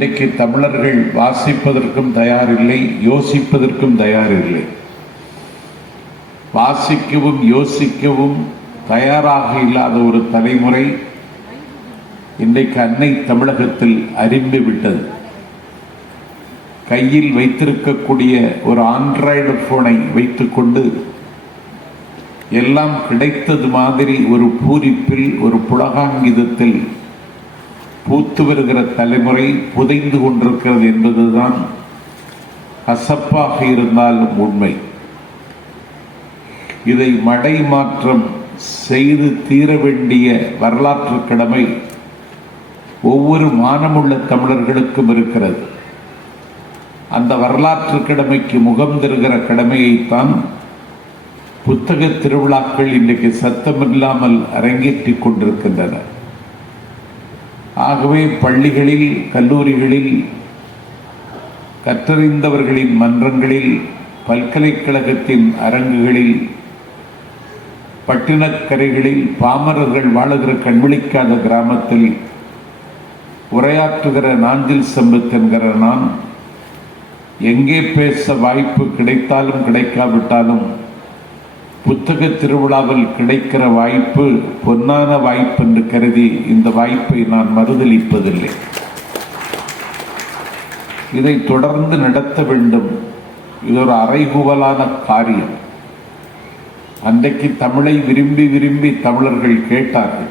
இன்றைக்கு தமிழர்கள் வாசிப்பதற்கும் தயாரில்லை யோசிப்பதற்கும் தயாரில்லை. வாசிக்கவும் யோசிக்கவும் தயாராக இல்லாத ஒரு தலைமுறை இன்றைக்கு அன்னை தமிழகத்தில் அறிந்து விட்டது. கையில் வைத்திருக்கக்கூடிய ஒரு ஆண்ட்ராய்டு போனை வைத்துக்கொண்டு எல்லாம் கிடைத்தது மாதிரி ஒரு பூரிப்பில் ஒரு புலகாங்கிதத்தில் பூத்து வருகிற தலைமுறை புதைந்து கொண்டிருக்கிறது என்பதுதான் அசப்பாக இருந்தாலும் உண்மை. இதை மடை மாற்றம் செய்து தீர வேண்டிய வரலாற்று கடமை ஒவ்வொரு மானமுள்ள தமிழர்களுக்கும் இருக்கிறது. அந்த வரலாற்று கடமைக்கு முகம் தருகிற கடமையைத்தான் புத்தக திருவிழாக்கள் இன்றைக்கு சத்தமில்லாமல் அரங்கேற்றிக் கொண்டிருக்கின்றன. ஆகவே பள்ளிகளில் கல்லூரிகளில் கற்றறிந்தவர்களின் மன்றங்களில் பல்கலைக்கழகத்தின் அரங்குகளில் பட்டினக்கரைகளில் பாமரர்கள் வாழுகிற கண்விழிக்காத கிராமத்தில் உரையாற்றுகிற நாஞ்சில் சம்பத் என்கிற நான் எங்கே பேச வாய்ப்பு கிடைத்தாலும் கிடைக்காவிட்டாலும் புத்தக திருவிழாவில் கிடைக்கிற வாய்ப்பு பொன்னான வாய்ப்பு என்று கருதி இந்த வாய்ப்பை நான் மறுதளிப்பதில்லை இதை தொடர்ந்து நடத்த வேண்டும். இது ஒரு அறைகுவலான காரியம். அன்றைக்கு தமிழை விரும்பி விரும்பி தமிழர்கள் கேட்டார்கள்.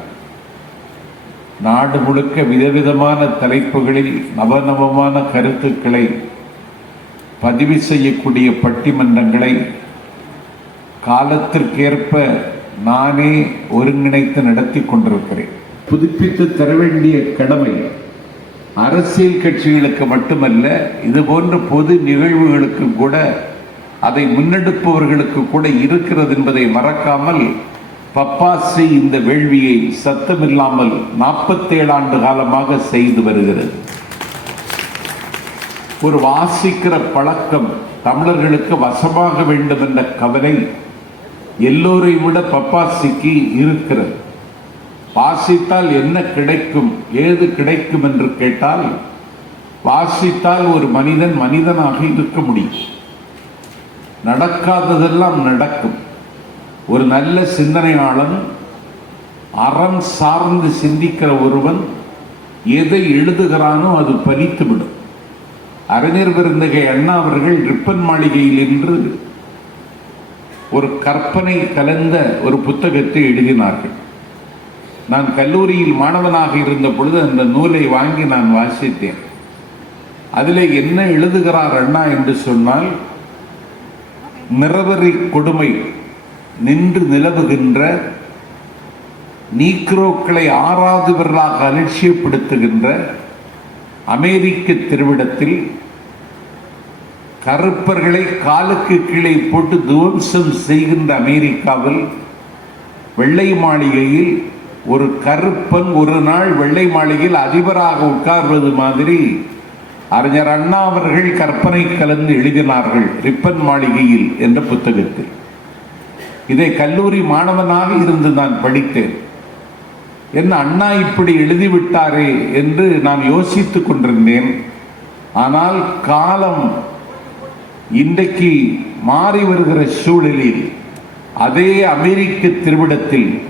நாடு முழுக்க விதவிதமான தலைப்புகளில் நவநவமான கருத்துக்களை பதிவு செய்யக்கூடிய பட்டிமன்றங்களை காலத்திற்கேற்ப நானே ஒருங்கிணைத்து நடத்தி கொண்டிருக்கிறேன். புதுப்பித்து தர வேண்டிய கடமை அரசியல் கட்சிகளுக்கு மட்டுமல்ல இது போன்ற பொது நிகழ்வுகளுக்கு கூட அதை முன்னெடுப்பவர்களுக்கு கூட இருக்கிறது என்பதை மறக்காமல் பப்பாசி இந்த வேள்வியை சத்தமில்லாமல் நாற்பத்தேழு ஆண்டு காலமாக செய்து வருகிறது. ஒரு வாசிக்கிற பழக்கம் தமிழர்களுக்கு வசமாக வேண்டும் என்ற கவலை எல்லோரையும் விட பப்பாசிக்கு இருக்கிறது. வாசித்தால் என்ன கிடைக்கும் ஏது கிடைக்கும் என்று கேட்டால் வாசித்தால் ஒரு மனிதன் மனிதனாக இருக்க முடியும். நடக்காததெல்லாம் நடக்கும். ஒரு நல்ல சிந்தனையாளன் அறம் சார்ந்து சிந்திக்கிற ஒருவன் எதை எழுதுகிறானோ அது பலித்துவிடும். அறிஞர் விருந்தகை அண்ணா அவர்கள் ரிப்பன் மாளிகையில் இன்று ஒரு கற்பனை கலந்த ஒரு புத்தகத்தை எழுதினார்கள். நான் கல்லூரியில் மாணவனாக இருந்த பொழுது அந்த நூலை வாங்கி நான் வாசித்தேன். அதிலே என்ன எழுதுகிறார் அண்ணா என்று சொன்னால் நிறவரி கொடுமை நின்று நிலவுகின்ற நீக்ரோக்களை ஆறாதவர்களாக அலட்சியப்படுத்துகின்ற அமெரிக்க திருவிடத்தில் கருப்பர்களை காலுக்கு கீழே போட்டு துவம்சம் செய்கின்ற அமெரிக்காவில் வெள்ளை மாளிகையில் ஒரு கருப்பன் ஒரு நாள் வெள்ளை மாளிகையில் அதிபராக உட்கார்வது மாதிரி அறிஞர் அண்ணா அவர்கள் கற்பனை கலந்து எழுதினார்கள் ரிப்பன் மாளிகையில் என்ற புத்தகத்தில். இதை கல்லூரி மாணவனாக இருந்து நான் படித்தேன். என்ன அண்ணா இப்படி எழுதிவிட்டாரே என்று நான் யோசித்துக் கொண்டிருந்தேன். ஆனால் காலம் இன்றைக்கு மாறி வருகிற சூழலில் அதே அமெரிக்க திருவிடத்தில்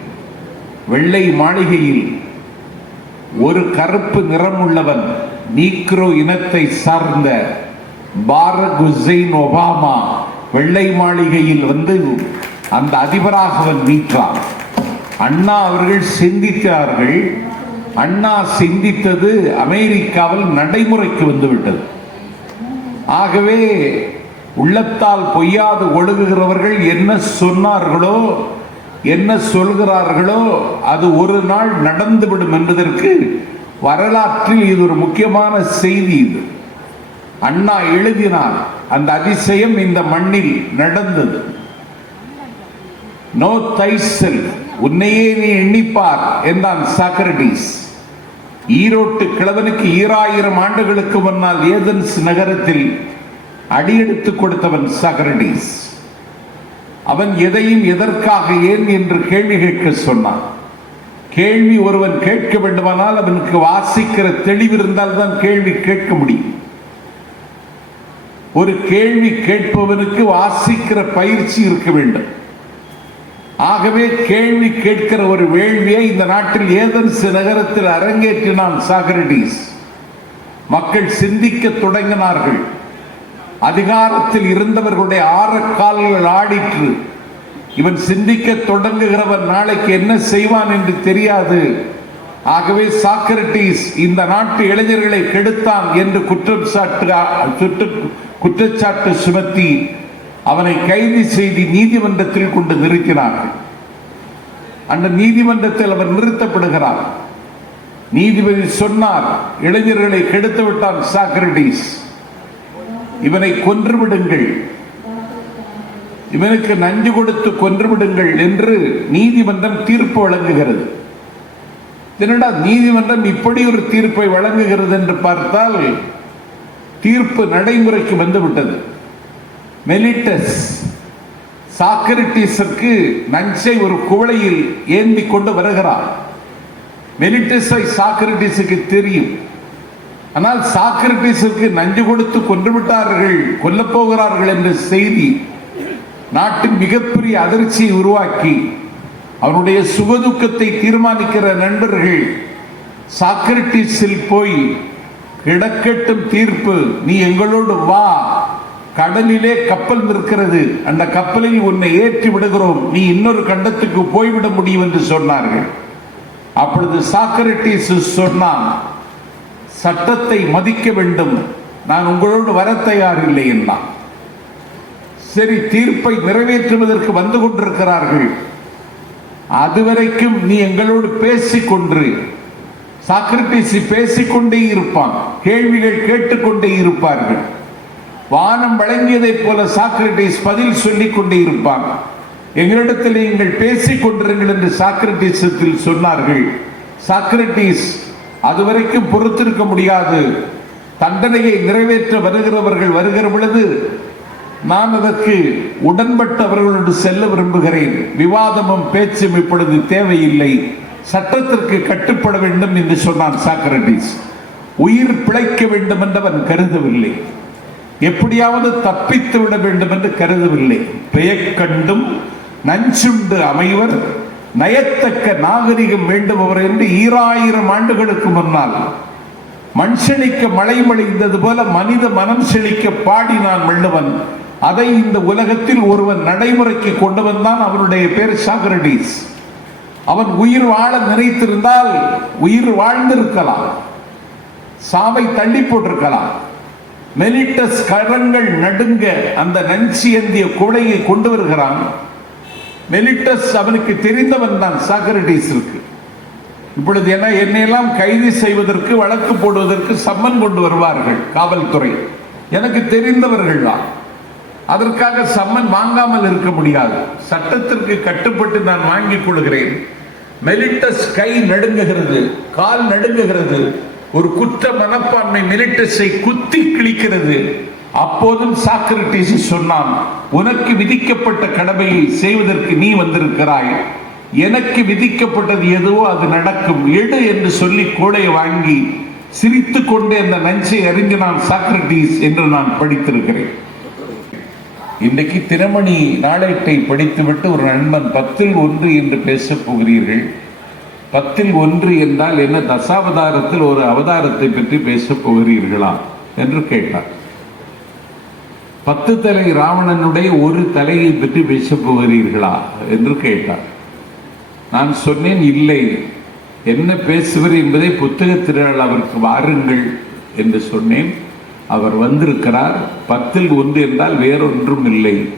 வெள்ளை மாளிகையில் ஒரு கருப்பு நிறமுள்ளவன் நீக்ரோ இனத்தை சார்ந்த பாரக் ஹுசைன் ஒபாமா வெள்ளை மாளிகையில் வந்து அந்த அதிபராக அவன் வீற்றான். அண்ணா அவர்கள் சிந்தித்தார்கள். அண்ணா சிந்தித்தது அமெரிக்காவில் நடைமுறைக்கு வந்துவிட்டது. ஆகவே உள்ளத்தால் பொய்யாது ஒழுகுகிறவர்கள் என்ன சொன்னார்களோ என்ன சொல்கிறார்களோ அது ஒரு நாள் நடந்துவிடும் என்பதற்கு வரலாற்றில் இது ஒரு முக்கியமான செய்தி இது. அண்ணா எழுதினார் அந்த அதிசயம் இந்த மண்ணில் நடந்தது. நோ தைசல் உன்னையே நீ எண்ணிப்பார் என்றான் சாக்ரடிஸ். ஈரோட்டு கிழவனுக்கு ஈராயிரம் ஆண்டுகளுக்கு முன்னால் ஏதென்ஸ் நகரத்தில் அடியெடுத்து கொடுத்தவன் சகரடிஸ். அவன் எதையும் எதற்காக ஏன் என்று கேள்வி கேட்க சொன்னான். கேள்வி ஒருவன் கேட்க வேண்டுமானால் அவனுக்கு வாசிக்கிற தெளிவு இருந்தால் தான் கேள்வி கேட்க முடியும். ஒரு கேள்வி கேட்பவனுக்கு வாசிக்கிற பயிற்சி இருக்க வேண்டும். ஆகவே கேள்வி கேட்கிற ஒரு வேள்வியை இந்த நாட்டில் ஏதன்ஸ் நகரத்தில் அரங்கேற்றினான் சாகரடிஸ். மக்கள் சிந்திக்க தொடங்கினார்கள். அதிகாரத்தில் இருந்தவர்களுடைய ஆறக்கால்கள் ஆடிற்று. இவன் சிந்திக்க தொடங்குகிறவன் நாளைக்கு என்ன செய்வான் என்று தெரியாது. ஆகவே சாக்ரட்டிஸ் இந்த நாட்டு இளைஞர்களை கெடுத்தான் என்று குற்றம் சாட்டு குற்றச்சாட்டு சுமத்தி அவனை கைது செய்து நீதிமன்றத்தில் கொண்டு நிறுத்தினார்கள். அந்த நீதிமன்றத்தில் அவர் நிறுத்தப்படுகிறார். நீதிபதி சொன்னார் இளைஞர்களை கெடுத்து விட்டான் சாக்ரட்டிஸ். இவனை கொன்றுவிடுங்கள். இவனுக்கு நஞ்சு கொடுத்து கொன்று விடுங்கள் என்று நீதிமன்றம் தீர்ப்பு வழங்குகிறது. என்னடா நீதிமன்றம் இப்படி ஒரு தீர்ப்பை வழங்குகிறது என்று பார்த்தால் தீர்ப்பு நடைமுறைக்கு வந்துவிட்டது. மெலிட்டஸ் சாக்ரட்டிஸிற்கு நஞ்சை ஒரு குவளையில் ஏந்தி கொண்டு வருகிறார். மெலிட்டஸை சாக்ரட்டிஸுக்கு தெரியும். ஆனால் சாக்ரட்டிஸுக்கு நஞ்சு கொடுத்து கொன்று விட்டார்கள் என்ற செய்தி நாட்டின் மிகப்பெரிய அதிர்ச்சியை உருவாக்கி அவருடைய சுகதுக்கத்தை தீர்மானிக்கிற நண்பர்கள் சாக்ரட்டிஸில் போய் கிடக்கட்டும் தீர்ப்பு நீ எங்களோடு வா. கடலிலே கப்பல் நிற்கிறது. அந்த கப்பலில் உன்னை ஏற்றி விடுகிறோம். நீ இன்னொரு கண்டத்துக்கு போய்விட முடியும் என்று சொன்னார்கள். அப்பொழுது சாக்ரட்டிஸ் சொன்னான் சட்டத்தை மதிக்க வேண்டும். நான் உங்களோடு வர தயாரில்லை என்றான். சரி தீர்ப்பை நிறைவேற்றுவதற்கு வந்து கொண்டிருக்கிறார்கள். அதுவரைக்கும் நீ எங்களோடு பேசிக்கொண்டு சாக்ரட்டிஸ் பேசிக்கொண்டே இருப்பான். கேள்விகள் கேட்டுக்கொண்டே இருப்பார்கள். வானம் வழங்கியதைப் போல சாக்ரட்டிஸ் பதில் சொல்லிக் கொண்டே இருப்பான். எங்களிடத்தில் நீங்கள் பேசிக் கொண்டிருங்கள் என்று சாக்ரட்டிஸத்தில் சொன்னார்கள். சாக்ரட்டிஸ் அதுவரைக்கும் பொறுத்திருக்க முடியாது. தண்டனையை நிறைவேற்ற வருகிறவர்கள் வருகிற பொழுது நான் அதற்கு உடன்பட்டவர்களோடு செல்ல விரும்புகிறேன். விவாதமும் பேச்சும் இப்பொழுது தேவையில்லை. சட்டத்திற்கு கட்டுப்பட வேண்டும் என்று சொன்னான் சாக்ரட்டிஸ் உயிர் பிழைக்க வேண்டும் என்று அவன் கருதவில்லை. எப்படியாவது தப்பித்து விட வேண்டும் என்று கருதவில்லை. பெயர் கண்டும் நஞ்சுண்டு அமைவர் நயத்தக்க நாகரிகம் வேண்டுபவர் என்று ஈராயிரம் ஆண்டுகளுக்கு முன்னால் மண் செழிக்க மழை மழிந்தது போல மனித மனம் செழிக்க பாடினான் வள்ளுவன். அதை இந்த உலகத்தில் ஒருவன் நடைமுறைக்கு கொண்டு வந்தான் அவனுடைய பேர் சாக்ரடீஸ். அவன் உயிர் வாழ நினைத்திருந்தால் உயிர் வாழ்ந்திருக்கலாம். சாவை தள்ளி போட்டிருக்கலாம். மெலிட்டஸ் கரங்கள் நடுங்க அந்த நன்சி ஏந்திய கொடையை கொண்டு வருகிறான். மெலிட்டஸ் அவனுக்கு தெரிந்தவன் தான் சாக்ரடீஸ் இப்பொழுது என என்னையெல்லாம் கைது செய்வதற்கு வழக்கு போடுவதற்கு சம்மன் கொண்டு வருவார்கள் காவல்துறை. எனக்கு தெரிந்தவர்கள் தான். அதற்காக சம்மன் வாங்காமல் இருக்க முடியாது. சட்டத்திற்கு கட்டுப்பட்டு நான் வாங்கிக் கொள்கிறேன். மெலிட்டஸ் கை நடுங்குகிறது கால் நடுங்குகிறது. ஒரு குற்ற மனப்பான்மை மெலிட்டஸை குத்தி கிழிக்கிறது. அப்போதும் சாக்ரட்டிஸ் சொன்னான் உனக்கு விதிக்கப்பட்ட கடமையை செய்வதற்கு நீ வந்திருக்கிறாய். எனக்கு விதிக்கப்பட்டது எதுவோ அது நடக்கும். எடு என்று சொல்லி கோடையை வாங்கி சிரித்து கொண்டே அந்த நஞ்சை அறிந்தினான் சாக்ரட்டிஸ் என்று நான் படித்திருக்கிறேன். இன்றைக்கு தினமணி நாளேட்டை படித்துவிட்டு ஒரு நண்பன் பத்தில் ஒன்று என்று பேசப் போகிறீர்கள். பத்தில் ஒன்று என்றால் என்ன? தசாவதாரத்தில் ஒரு அவதாரத்தை பற்றி பேசப் போகிறீர்களா? என்று கேட்டார். பத்து தலை ராவணனுடைய ஒரு தலையை பற்றி பேசப் போகிறீர்களா என்று கேட்டார். நான் சொன்னேன் இல்லை. என்ன பேசுவர் என்பதை புத்தகத்தினால் அவருக்கு வாருங்கள் என்று சொன்னேன். அவர் வந்திருக்கிறார். பத்தில் ஒன்று என்றால் வேறொன்றும் இல்லை.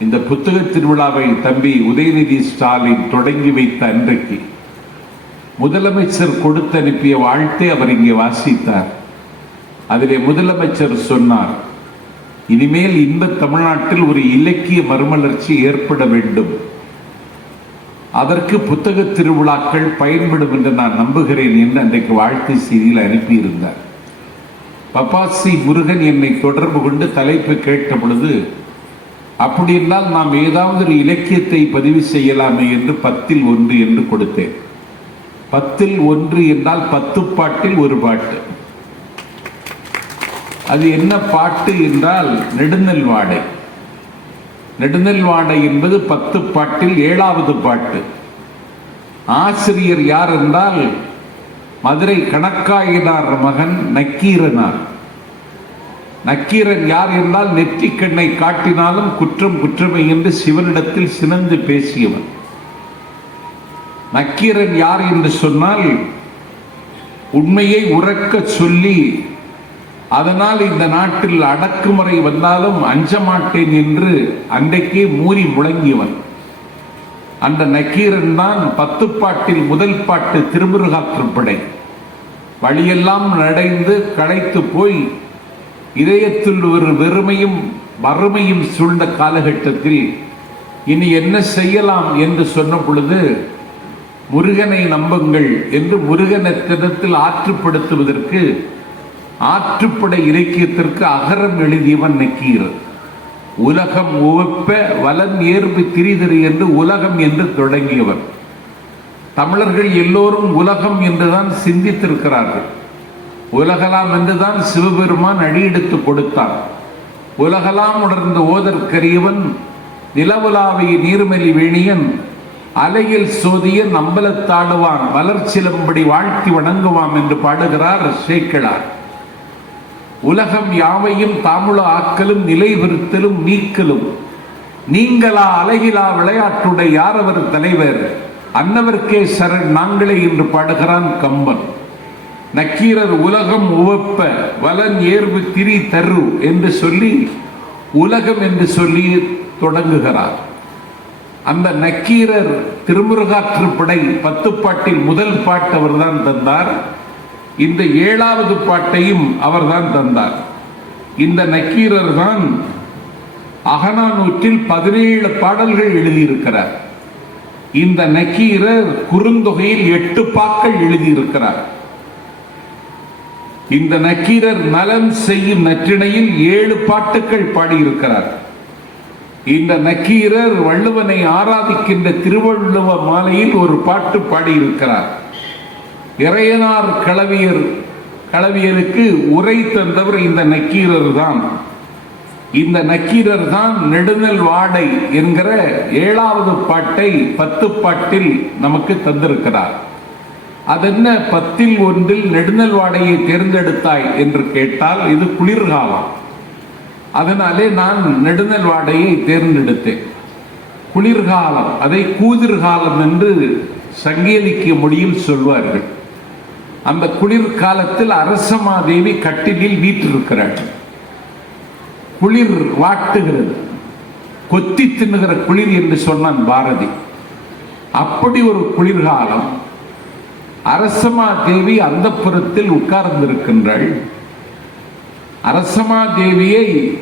இந்த புத்தக திருவிழாவை தம்பி உதயநிதி ஸ்டாலின் தொடங்கி வைத்த அன்றைக்கு முதலமைச்சர் கொடுத்து அனுப்பிய வாழ்த்தை அவர் இங்கே வாசித்தார். அதிலே முதலமைச்சர் சொன்னார் இனிமேல் இன்ப தமிழ்நாட்டில் ஒரு இலக்கிய மறுமலர்ச்சி ஏற்பட வேண்டும். அதற்கு புத்தக திருவிழாக்கள் பயன்படும் என்று நான் நம்புகிறேன் என்று அன்றைக்கு வாழ்த்து செய்தியில் அனுப்பியிருந்தார். பப்பாசி முருகன் என்னை தொடர்பு கொண்டு தலைப்பு கேட்ட பொழுது அப்படி என்றால் நாம் ஏதாவது ஒரு இலக்கியத்தை பதிவு செய்யலாமே என்று பத்தில் ஒன்று என்று கொடுத்தேன். பத்தில் ஒன்று என்றால் பத்து பாட்டில் ஒரு பாட்டு. அது என்ன பாட்டு என்றால் நெடுநெல் வாடை. நெடுநெல் வாடை என்பது பத்து பாட்டில் ஏழாவது பாட்டு. ஆசிரியர் யார் என்றால் மதுரை கணக்காயினார் மகன் நக்கீரனார். நக்கீரன் யார் என்றால் நெற்றிக்கண்ணை காட்டினாலும் குற்றம் குற்றமை என்று சிவனிடத்தில் சினந்து பேசியவன். நக்கீரன் யார் என்று சொன்னால் உண்மையை உறக்க சொல்லி அதனால் இந்த நாட்டில் அடக்குமுறை வந்தாலும் அஞ்ச மாட்டேன் என்று அன்றைக்கே மூறி முழங்கியவன். அந்த நக்கீரன் தான் பத்து பாட்டில் முதல் பாட்டு திருமுருகாற்றுப்படை வழியெல்லாம் நடைந்து களைத்து போய் இதயத்தில் ஒரு வெறுமையும் வறுமையும் சூழ்ந்த காலகட்டத்தில் இனி என்ன செய்யலாம் என்று சொன்ன பொழுது முருகனை நம்புங்கள் என்று முருகனத்திடத்தில் ஆற்றுப்படுத்துவதற்கு ஆற்றுப்படை இலக்கியத்திற்கு அகரம் எழுதியவன் நக்கீர். உலகம் உவப்ப வலம் ஏற்பு திரிதிரு என்று உலகம் என்று தொடங்கியவர் தமிழர்கள் எல்லோரும் உலகம் என்றுதான் சிந்தித்திருக்கிறார்கள். உலகலாம் என்றுதான் சிவபெருமான் அடியெடுத்து கொடுத்தான். உலகலாம் உணர்ந்த ஓதற்கரியவன் நிலவுலாவிய நீர்மலி வேணியன் அலையில் சோதிய நம்பலத்தாடுவான் வளர்ச்சிலம்படி வாழ்த்தி வணங்குவான் என்று பாடுகிறார் சேக்கிழார். உலகம் யாவையும் தாமுள ஆக்கலும் நிலைவிருத்தலும் நீக்கலும். நீங்களா அழகிலா விளையாட்டுடைய யார் அவர் தலைவர்? அன்னவர்க்கே சரண் நாங்களே என்று பாடுகிறான் கம்பன். நக்கீரர் உலகம் உவப்ப வலன் ஏர்வு திரி தரு என்று சொல்லி உலகம் என்று சொல்லி தொடங்குகிறார். அந்த நக்கீரர் திருமுருகாற்றுப்படை பத்து பாட்டில் முதல் பாட்டு அவர்தான் தந்தார். இந்த ஏழாவது பாட்டையும் அவர்தான் தந்தார். இந்த நக்கீரர் தான் அகநானூற்றில் பதினேழு பாடல்கள் எழுதியிருக்கிறார். இந்த நக்கீரர் குறுந்தொகையில் எட்டு பாக்கள் எழுதியிருக்கிறார். இந்த நக்கீரர் நலம் செய்யும் நற்றிணையில் ஏழு பாட்டுக்கள் பாடியிருக்கிறார். இந்த நக்கீரர் வள்ளுவனை ஆராதிக்கின்ற திருவள்ளுவ மாலையில் ஒரு பாட்டு பாடியிருக்கிறார். இறையனார் களவியர் களவியலுக்கு உரை தந்தவர் இந்த நக்கீரர் தான். இந்த நக்கீரர் தான் நெடுநல் வாடை என்கிற ஏழாவது பாட்டை பத்து பாட்டில் நமக்கு தந்திருக்கிறார். அதென்ன பத்தில் ஒன்றில் நெடுநல் வாடையை தேர்ந்தெடுத்தாய் என்று கேட்டால் இது குளிர்காலம் அதனாலே நான் நெடுநல் வாடையை தேர்ந்தெடுத்தேன். குளிர்காலம் அதை கூதிர்காலம் என்று சங்கேலிக்க மொழியில் சொல்வார்கள். அந்த குளிர்காலத்தில் அரசமாதேவி கட்டிலில் வீற்றிருக்கிறாள். குளிர் வாட்டுகிறது. கொத்தி தின்னுகிற குளிர் என்று சொன்னான் பாரதி. அப்படி ஒரு குளிர்காலம் அரசமா தேவி அந்த புறத்தில் உட்கார்ந்திருக்கின்றாள். அரசமா தேவியை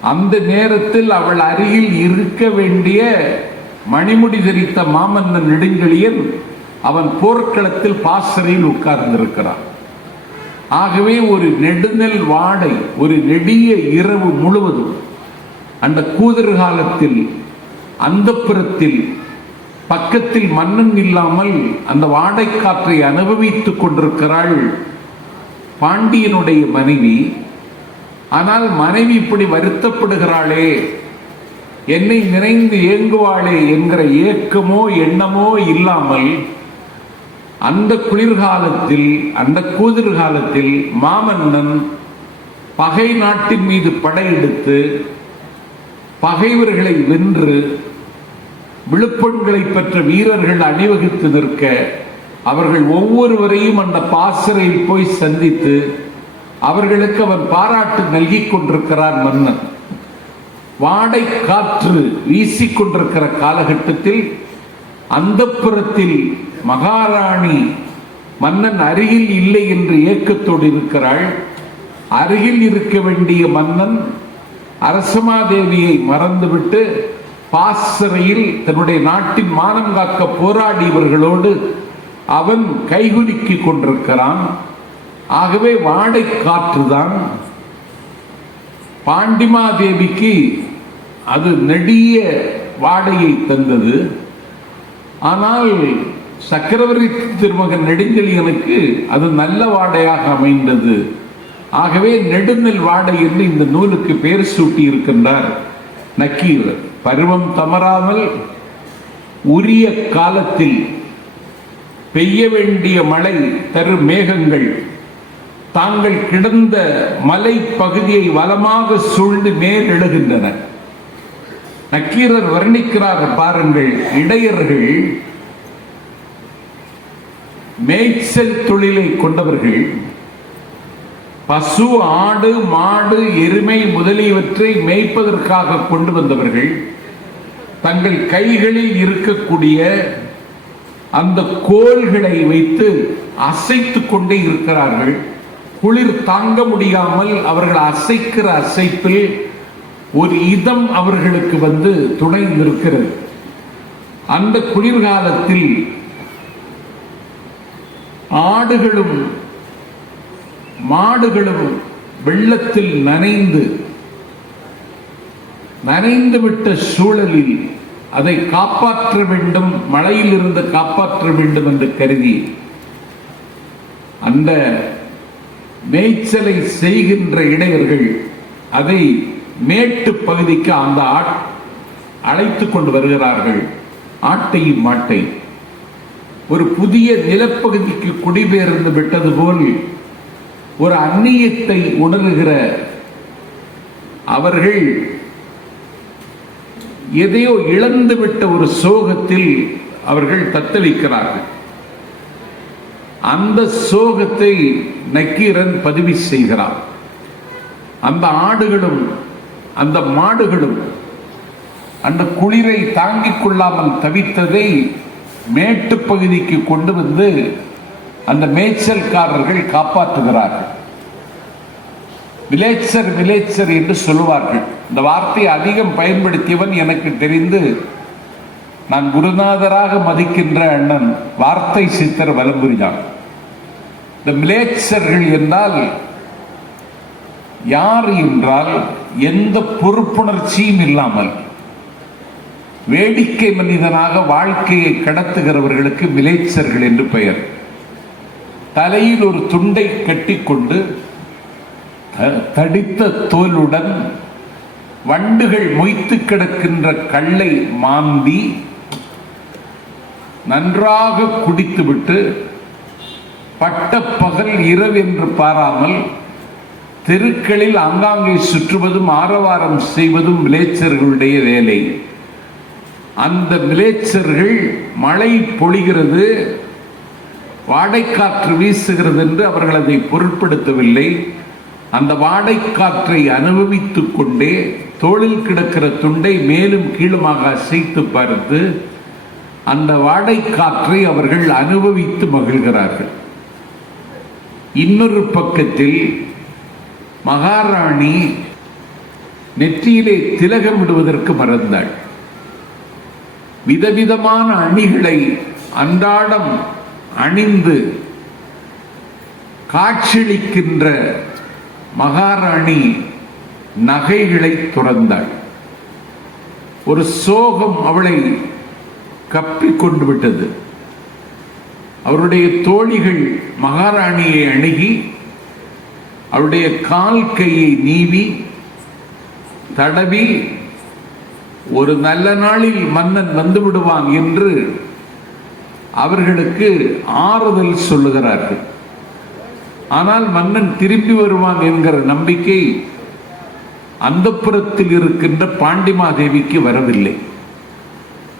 அந்த நேரத்தில் அவள் அருகில் இருக்க வேண்டிய மணிமுடி தெரித்த மாமன்னன் நெடுங்கலியன் அவன் போர்க்களத்தில் பாசறையில் உட்கார்ந்திருக்கிறான். ஆகவே ஒரு நெடுநெல் வாடை ஒரு நெடிய இரவு முழுவதும் அந்த கூதர் காலத்தில் அந்த பக்கத்தில் மன்னன் இல்லாமல் அந்த வாடை காற்றை அனுபவித்துக் கொண்டிருக்கிறாள் பாண்டியனுடைய மனைவி. ஆனால் மனைவி இப்படி வருத்தப்படுகிறாளே என்னை நினைந்து ஏங்குவாளே என்கிற ஏக்கமோ எண்ணமோ இல்லாமல் அந்த குளிர்காலத்தில் அந்த கூதிர் காலத்தில் மாமன்னன் பகை நாட்டின் மீது படையெடுத்து பகைவர்களை வென்று விழுப்பெண்களை பெற்ற வீரர்கள் அணிவகுத்து நிற்க அவர்கள் ஒவ்வொருவரையும் அந்த பாசறையில் போய் சந்தித்து அவர்களுக்கு அவன் பாராட்டு நல்கி கொண்டிருக்கிறார் மன்னன். வாடை காற்று வீசிக்கொண்டிருக்கிற காலகட்டத்தில் அந்த புறத்தில் மகாராணி மன்னன் அருகில் இல்லை என்று ஏக்கத்தோடு இருக்கிறாள். அருகில் இருக்க வேண்டிய மன்னன் அரசமாதேவியை மறந்துவிட்டு பாசறையில் தன்னுடைய நாட்டின் மானம் காக்க போராடியவர்களோடு அவன் கைகுலுக்கி கொண்டிருக்கிறான். ஆகவே வாடை காற்றுதான். பாண்டிமாதேவிக்கு அது நெடிய வாடையை தந்தது. ஆனால் சக்கரவர்த்தி திருமகன் நெடுஞ்செழியனுக்கு அது நல்ல வாடையாக அமைந்தது. ஆகவே நெடுநெல் வாடை என்று இந்த நூலுக்கு பெயர் சூட்டி இருக்கின்றார் நக்கீர் பருவம் தமராமல் உரிய காலத்தில் பெய்ய வேண்டிய மழை தரும் மேகங்கள் தாங்கள் கிடந்த மலை பகுதியை வளமாக சூழ்ந்து மேலெழுகின்றன நக்கீரர் வர்ணிக்கிறார் பாருங்கள் இடையர்கள் மேய்ச்சல் தொழிலை கொண்டவர்கள் பசு ஆடு மாடு எருமை முதலியவற்றை மேய்ப்பதற்காக கொண்டு வந்தவர்கள் தங்கள் கைகளில் இருக்கக்கூடிய அந்த கோல்களை வைத்து அசைத்து கொண்டே இருக்கிறார்கள். குளிர் தாங்க முடியாமல் அவர்கள் அசைக்கிற அசைப்பில் ஒரு இதம் அவர்களுக்கு வந்து துணை நிற்கிறது. அந்த குளிர்காலத்தில் ஆடுகளும் மாடுகளும் வெள்ளத்தில் நனைந்து நனைந்துவிட்ட சூழலில் அதை காப்பாற்ற வேண்டும் மழையிலிருந்து காப்பாற்ற வேண்டும் என்று கருதி அந்த மேய்ச்சலை செய்கின்ற இடையர்கள் அதை மேட்டு பகுதிக்கு அந்த ஆட் அழைத்து கொண்டு வருகிறார்கள். ஆட்டையும் மாட்டை. ஒரு புதிய நிலப்பகுதிக்கு குடிபெயர்ந்து விட்டது போல் ஒரு அந்நியத்தை உணர்கிற அவர்கள் எதையோ இழந்துவிட்ட ஒரு சோகத்தில் அவர்கள் தத்தளிக்கிறார்கள். அந்த சோகத்தை நக்கீரன் பதிவு செய்கிறார் அந்த ஆடுகளும் அந்த மாடுகளும் அந்த குளிரை தாங்கிக் கொள்ளாமல் தவித்ததை மேட்டு பகுதிக்கு கொண்டு வந்து அந்த மேய்ச்சல்காரர்கள் காப்பாற்றுகிறார்கள். விலேச்சர் விலேச்சர் என்று சொல்லுவார்கள். இந்த வார்த்தையை அதிகம் பயன்படுத்தியவன் எனக்கு தெரிந்து நான் குருநாதராக மதிக்கின்ற அண்ணன் வார்த்தை சித்தர் வலம்புரிதான் இந்த மிலேச்சர்கள் என்றால் யார் என்றால் எந்த பொறுப்புணர்ச்சியும் இல்லாமல் வேடிக்கை மனிதனாக வாழ்க்கையை கடத்துகிறவர்களுக்கு விளைச்சர்கள் என்று பெயர். தலையில் ஒரு துண்டை கட்டிக்கொண்டு த- தடித்த தோலுடன் வண்டுகள் மொய்த்து கிடக்கின்ற கல்லை மாந்தி நன்றாக குடித்துவிட்டு பட்ட பகல் இரவு என்று பாராமல் தெருக்களில் ஆங்காங்கே சுற்றுவதும் ஆரவாரம் செய்வதும் விளைச்சர்களுடைய வேலை. அந்த மிலேச்சர்கள் மழை பொழிகிறது வாடைக்காற்று வீசுகிறது என்று அவர்கள் அதை பொருட்படுத்தவில்லை. அந்த வாடைக்காற்றை அனுபவித்து கொண்டே தோளில் கிடக்கிற துண்டை மேலும் கீழுமாக அசைத்து பார்த்து அந்த வாடைக்காற்றை அவர்கள் அனுபவித்து மகிழ்கிறார்கள். இன்னொரு பக்கத்தில் மகாராணி நெற்றியிலே திலகமிடுவதற்கு மறந்தாள். விதவிதமான அணிகளை அன்றாடம் அணிந்து காட்சியளிக்கின்ற மகாராணி நகைகளை துறந்தாள். ஒரு சோகம் அவளை கப்பிக்கொண்டு விட்டது. அவருடைய தோழிகள் மகாராணியை அணுகி அவருடைய கால் கையை நீவி தடவி ஒரு நல்ல நாளில் மன்னன் வந்து விடுவான் என்று அவர்களுக்கு ஆறுதல் சொல்லுகிறார்கள். ஆனால் மன்னன் திரும்பி வருவான் என்கிற நம்பிக்கை அந்தப்புறத்தில் இருக்கின்ற பாண்டிமாதேவிக்கு வரவில்லை.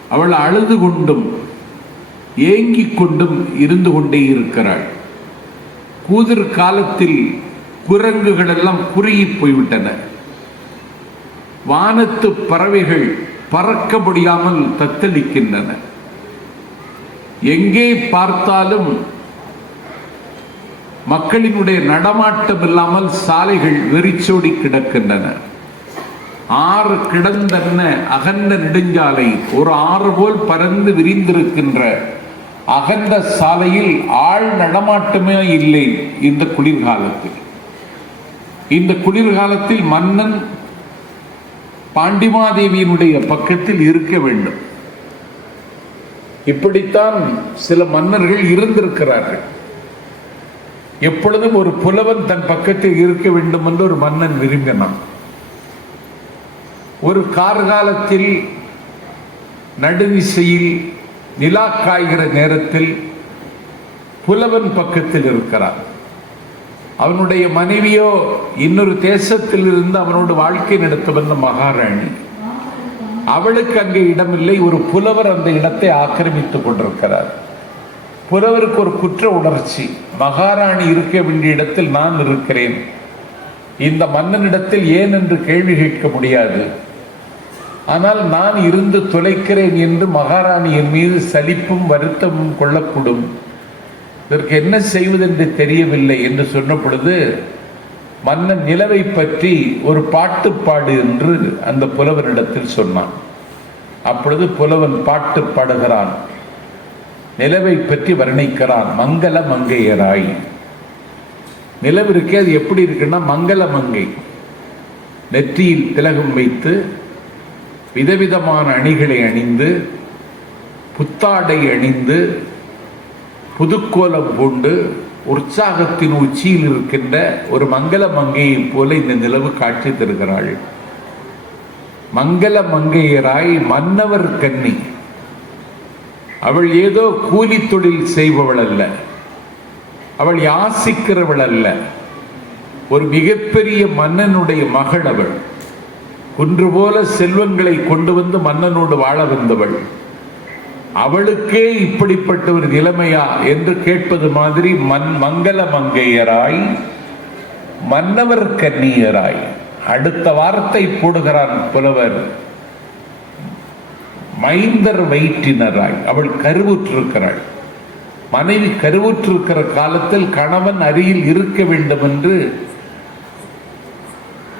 அவள் அழுது கொண்டும் ஏங்கிக் கொண்டும் இருந்து கொண்டே இருக்கிறாள். கூதிர் காலத்தில் குரங்குகள் எல்லாம் குறுகி போய்விட்டன. வானத்து பறவைகள் பறக்க முடியாமல் தத்தளிக்கின்றன. எங்கே பார்த்தாலும் மக்களினுடைய நடமாட்டம் இல்லாமல் சாலைகள் வெறிச்சோடி கிடக்கின்றன. ஆறு கிடந்தன்ன அகன்ற நெடுஞ்சாலை ஒரு ஆறு போல் பறந்து விரிந்திருக்கின்ற அகன்ற சாலையில் ஆள் நடமாட்டமே இல்லை இந்த குளிர்காலத்தில். இந்த குளிர்காலத்தில் மன்னன் பாண்டிமாதேவியினுடைய பக்கத்தில் இருக்க வேண்டும். இப்படித்தான் சில மன்னர்கள் இருந்திருக்கிறார்கள். எப்பொழுதும் ஒரு புலவன் தன் பக்கத்தில் இருக்க வேண்டும் என்று ஒரு மன்னன் விரும்பினான். ஒரு கார்காலத்தில் நடுவிசையில் நிலா காய்கிற நேரத்தில் புலவன் பக்கத்தில் இருக்கிறான். அவனுடைய மனைவியோ இன்னொரு தேசத்தில் இருந்து அவனோடு வாழ்க்கை நடத்த வந்த மகாராணி. அவளுக்கு அங்கே இடமில்லை ஒரு புலவர் அந்த இடத்தை ஆக்கிரமித்துக் கொண்டிருக்கிறார். புலவருக்கு ஒரு குற்ற உணர்ச்சி மகாராணி இருக்க வேண்டிய இடத்தில் நான் இருக்கிறேன். இந்த மன்னனிடத்தில் ஏன் என்று கேள்வி கேட்க முடியாது. ஆனால் நான் இருந்து தொலைக்கிறேன் என்று மகாராணி என் மீது சலிப்பும் வருத்தமும் கொள்ளக்கூடும். இதற்கு என்ன செய்வதென்று தெரியவில்லை என்று சொன்ன பொழுது மன்னன் நிலவை பற்றி ஒரு பாட்டு பாடு என்று அந்த புலவனிடத்தில் சொன்னான். அப்பொழுது புலவன் பாட்டு பாடுகிறான். நிலவை பற்றி வர்ணிக்கிறான் மங்கள மங்கையராய். நிலவிற்கே அது எப்படி இருக்குன்னா மங்கள மங்கை. நெற்றியில் திலகம் வைத்து விதவிதமான அணிகளை அணிந்து புத்தாடை அணிந்து புதுக்கோலம் பூண்டு உற்சாகத்தின் உச்சியில் இருக்கின்ற ஒரு மங்கள மங்கையைப் போல இந்த நிலவு காட்சி தருகிறாள். மங்கள மங்கையராய் மன்னவர் கன்னி. அவள் ஏதோ கூலி தொழில் செய்பவள் அல்ல அவள் யாசிக்கிறவள் அல்ல ஒரு மிகப்பெரிய மன்னனுடைய மகள் அவள். குன்று போல செல்வங்களை கொண்டு வந்து மன்னனோடு வாழ வந்தவள். அவளுக்கே இப்படிப்பட்ட ஒரு நிலைமையா என்று கேட்பது மாதிரி மண் மங்கள மங்கையராய் மன்னவர் கன்னியராய். அடுத்த வார்த்தை போடுகிறான் புலவர். மைந்தர் வயிற்றினராய். அவள் கருவுற்றிருக்கிறாள். மனைவி கருவுற்றிருக்கிற காலத்தில் கணவன் அருகில் இருக்க வேண்டும் என்று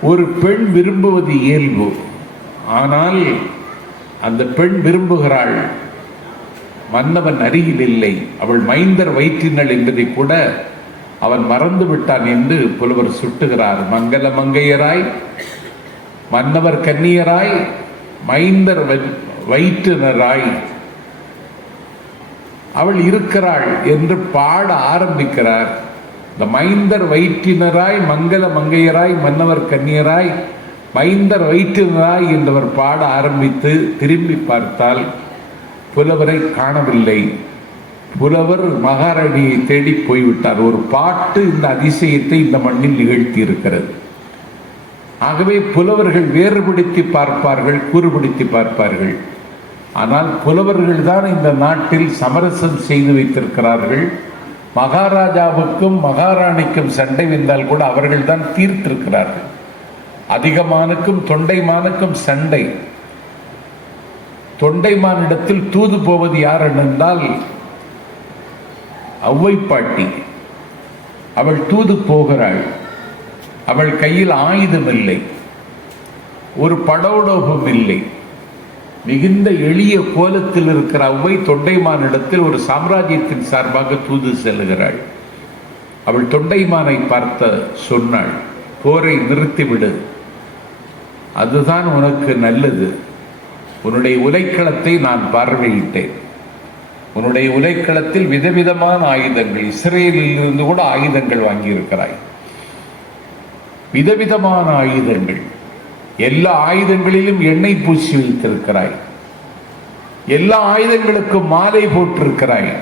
ஒரு பெண் விரும்புவது இயல்பு. ஆனால் அந்த பெண் விரும்புகிறாள். மன்னவன் அருகில் இல்லை அவள் மைந்தர் வயிற்றினள் என்பதை கூட அவன் மறந்து விட்டான் என்று புலவர் சுட்டுகிறார். மங்கள மங்கையராய் மன்னவர் கன்னியராய் மைந்தர் வ- வயிற்றினராய். அவள் இருக்கிறாள் என்று பாட ஆரம்பிக்கிறார். இந்த மைந்தர் வயிற்றினராய் மங்கள மங்கையராய் மன்னவர் கன்னியராய் மைந்தர் வயிற்றினராய் என்றவர் பாட ஆரம்பித்து திரும்பி பார்த்தால் புலவரை காணவில்லை. புலவர் மகாராணியை தேடி போய்விட்டார். ஒரு பாட்டு இந்த அதிசயத்தை இந்த மண்ணில் நிகழ்த்தி இருக்கிறது ஆகவே புலவர்கள் வேறுபடுத்தி பார்ப்பார்கள் கூறுபடுத்தி பார்ப்பார்கள். ஆனால் புலவர்கள் தான் இந்த நாட்டில் சமரசம் செய்து வைத்திருக்கிறார்கள். மகாராஜாவுக்கும் மகாராணிக்கும் சண்டை வந்தால் கூட அவர்கள் தான் தீர்த்திருக்கிறார்கள். அதிகமானுக்கும் தொண்டைமானுக்கும் சண்டை. தொண்டைமானிடத்தில் தூது போவது யார் என்றால் ஔவை பாட்டி. அவள் தூது போகிறாள். அவள் கையில் ஆயுதம் இல்லை ஒரு படோடோபம் இல்லை மிகுந்த எளிய கோலத்தில் இருக்கிற ஒளவை தொண்டைமானிடத்தில் ஒரு சாம்ராஜ்யத்தின் சார்பாக தூது செல்லுகிறாள் அவள் தொண்டைமானை பார்த்த சொன்னாள் போரை நிறுத்திவிடு. அதுதான் உனக்கு நல்லது. உன்னுடைய உலைக்களத்தை நான் பார்வையிட்டேன். உன்னுடைய உலைக்களத்தில் விதவிதமான ஆயுதங்கள் இஸ்ரேலில் இருந்து கூட ஆயுதங்கள் வாங்கியிருக்கிறாய். விதவிதமான ஆயுதங்கள். எல்லா ஆயுதங்களிலும் எண்ணெய் பூசி வைத்திருக்கிறாய். எல்லா ஆயுதங்களுக்கும் மாலை போட்டிருக்கிறாய்.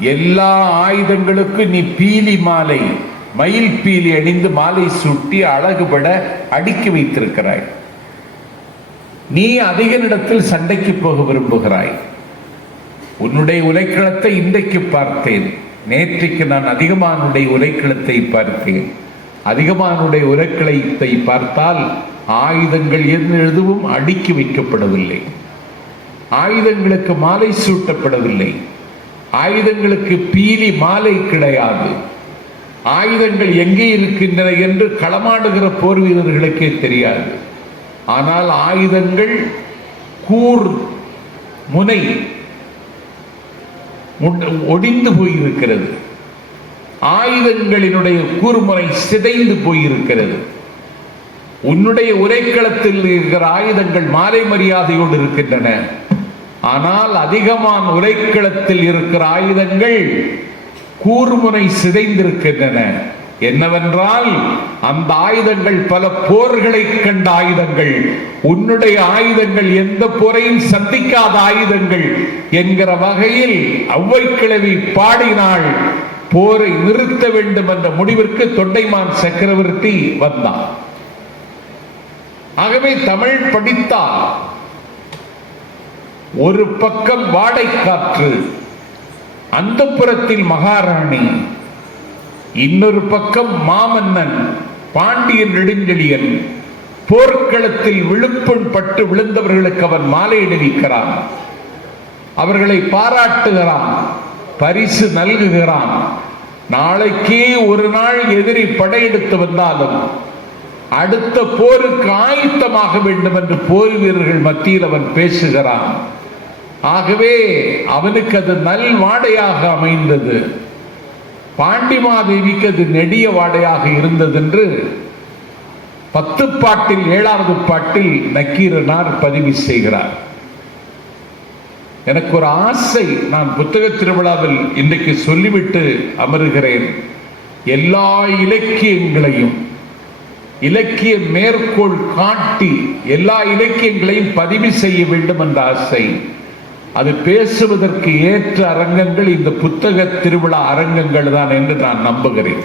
எல்லா ஆயுதங்களுக்கும் நீ பீலி மாலை மயில் பீலி அணிந்து மாலை சுட்டி அழகுபட அடுக்கி வைத்திருக்கிறாய். நீ அதிகனிடத்தில் சண்டைக்கு போக விரும்புகிறாய். உன்னுடைய உலைக்களத்தை இன்றைக்கு பார்த்தேன். நேற்றைக்கு நான் அதிகமானுடைய உலைக்களத்தை பார்த்தேன். அதிகமானுடைய உரைக்களத்தை பார்த்தால் ஆயுதங்கள் எது எதுவும் அடுக்கி வைக்கப்படவில்லை. ஆயுதங்களுக்கு மாலை சூட்டப்படவில்லை. ஆயுதங்களுக்கு பீலி மாலை கிடையாது. ஆயுதங்கள் எங்கே இருக்கின்றன என்று களமாடுகிற போர் வீரர்களுக்கே தெரியாது. ஆனால் ஆயுதங்கள் கூர் முனை ஒடிந்து போயிருக்கிறது. ஆயுதங்களினுடைய கூர்முனை சிதைந்து போயிருக்கிறது. உன்னுடைய உரைக்களத்தில் இருக்கிற ஆயுதங்கள் மாலை மரியாதையோடு இருக்கின்றன. ஆனால் அதிகமான உரைக்களத்தில் இருக்கிற ஆயுதங்கள் கூர்முனை சிதைந்திருக்கின்றன. என்னவென்றால் அந்த ஆயுதங்கள் பல போர்களை கண்ட ஆயுதங்கள். உன்னுடைய ஆயுதங்கள் எந்த போரையும் சந்திக்காத ஆயுதங்கள் என்கிற வகையில் அவ்வை கிழவி பாடினாள். போரை நிறுத்த வேண்டும் என்ற முடிவிற்கு தொண்டைமான் சக்கரவர்த்தி வந்தான். ஆகவே தமிழ் படித்தால் ஒரு பக்கம் வாடை காற்று அந்த புறத்தில் மகாராணி இன்னொரு பக்கம் மாமன்னன் பாண்டியன் நெடுஞ்செழியன் போர்க்களத்தில் விழுப்புண் பட்டு விழுந்தவர்களுக்கு அவன் மாலை அவர்களை பாராட்டுகிறான் பரிசு நல்குகிறான். நாளைக்கே ஒரு நாள் எதிரி படையெடுத்து வந்தாலும் அடுத்த போருக்கு ஆயத்தமாக வேண்டும் என்று போர் வீரர்கள் மத்தியில் அவன் பேசுகிறான். ஆகவே அவனுக்கு அது நல் வாடையாக அமைந்தது. பாண்டிமாதேவிக்கு அது நெடிய வாடையாக இருந்ததென்று பத்து பாட்டில் ஏழாவது பாட்டில் நக்கீரனார் பதிவு செய்கிறார். எனக்கு ஒரு ஆசை நான் புத்தக திருவிழாவில் இன்றைக்கு சொல்லிவிட்டு அமருகிறேன். எல்லா இலக்கியங்களையும் இலக்கிய மேற்கோள் காட்டி எல்லா இலக்கியங்களையும் பதிவு செய்ய வேண்டும் என்ற ஆசை. அது பேசுவதற்கு ஏற்ற அரங்கங்கள் இந்த புத்தக திருவிழா அரங்கங்கள் தான் என்று நான் நம்புகிறேன்.